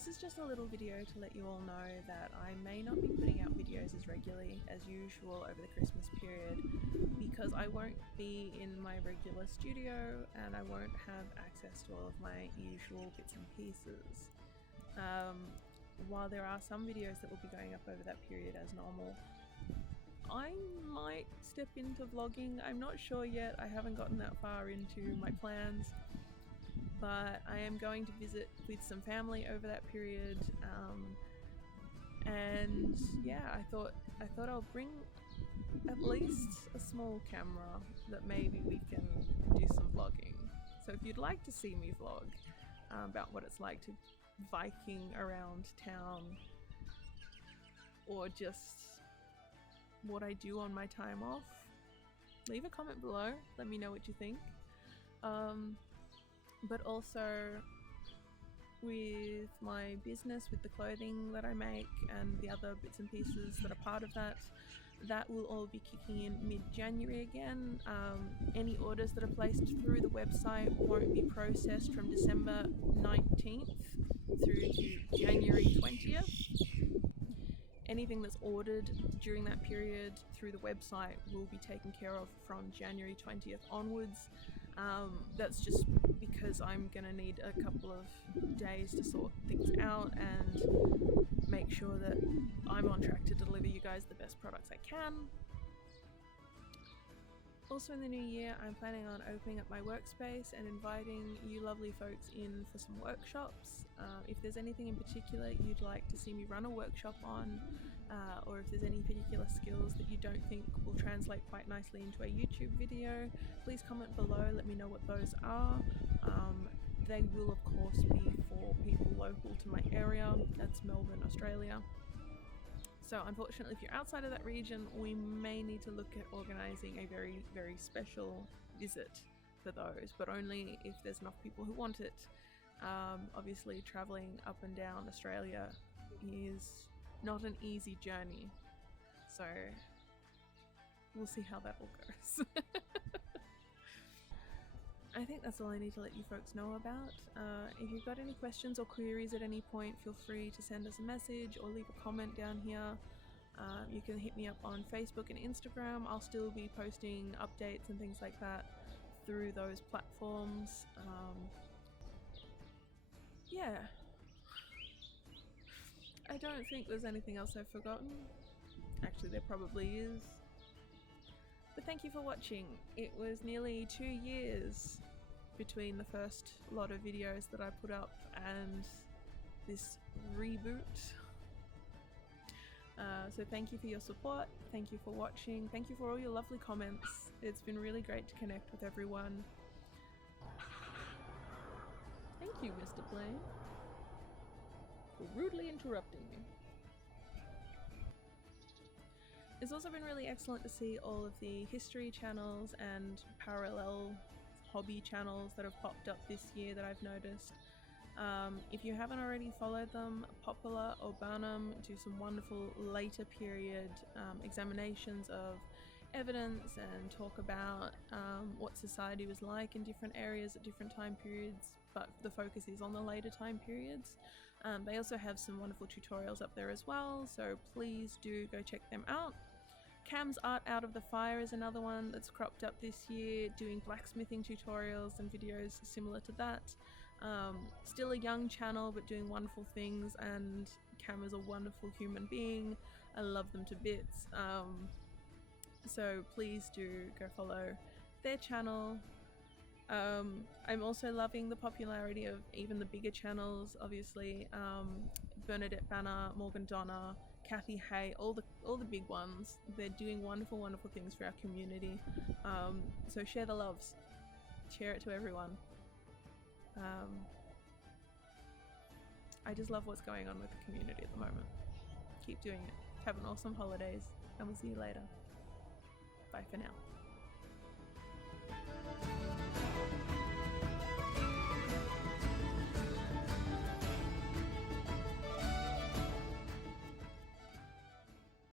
This is just a little video to let you all know that I may not be putting out videos as regularly as usual over the Christmas period because I won't be in my regular studio and I won't have access to all of my usual bits and pieces. While there are some videos that will be going up over that period as normal, I might step into vlogging. I'm not sure yet, I haven't gotten that far into my plans. But I am going to visit with some family over that period, and yeah, I thought I'll bring at least a small camera that maybe we can do some vlogging. So if you'd like to see me vlog about what it's like to Viking around town, or just what I do on my time off, leave a comment below, let me know what you think. But also with my business, with the clothing that I make and the other bits and pieces that are part of that, that will all be kicking in mid-January again. Any orders that are placed through the website won't be processed from December 19th through to January 20th. Anything that's ordered during that period through the website will be taken care of from January 20th onwards. That's just because I'm gonna need a couple of days to sort things out and make sure that I'm on track to deliver you guys the best products I can. Also in the new year, I'm planning on opening up my workspace and inviting you lovely folks in for some workshops. If there's anything in particular you'd like to see me run a workshop on, or if there's any particular skills that you don't think will translate quite nicely into a YouTube video, please comment below, let me know what those are. They will of course be for people local to my area, that's Melbourne, Australia. So unfortunately, if you're outside of that region, we may need to look at organising a very, very special visit for those, but only if there's enough people who want it. Obviously, travelling up and down Australia is not an easy journey, so we'll see how that all goes. I think that's all I need to let you folks know about. If you've got any questions or queries at any point, feel free to send us a message or leave a comment down here. You can hit me up on Facebook and Instagram. I'll still be posting updates and things like that through those platforms. Yeah. I don't think there's anything else I've forgotten. Actually, there probably is. But thank you for watching. It was nearly 2 years between the first lot of videos that I put up and this reboot. So thank you for your support, thank you for watching, thank you for all your lovely comments. It's been really great to connect with everyone. Thank you, Mr. Plane, for rudely interrupting me. It's also been really excellent to see all of the history channels and parallel hobby channels that have popped up this year that I've noticed. If you haven't already followed them, Popula Urbanum do some wonderful later period examinations of evidence and talk about what society was like in different areas at different time periods, but the focus is on the later time periods. They also have some wonderful tutorials up there as well, so please do go check them out. Cam's Art Out of the Fire is another one that's cropped up this year, doing blacksmithing tutorials and videos similar to that. Still a young channel, but doing wonderful things, and Cam is a wonderful human being. I love them to bits. So please do go follow their channel. I'm also loving the popularity of even the bigger channels, obviously. Bernadette Banner, Morgan Donna, Cathy Hay, all the big ones. They're doing wonderful things for our community. So share the loves, share it to everyone. I just love what's going on with the community at the moment. Keep doing it. Have an awesome holidays, and we'll see you later. Bye for now.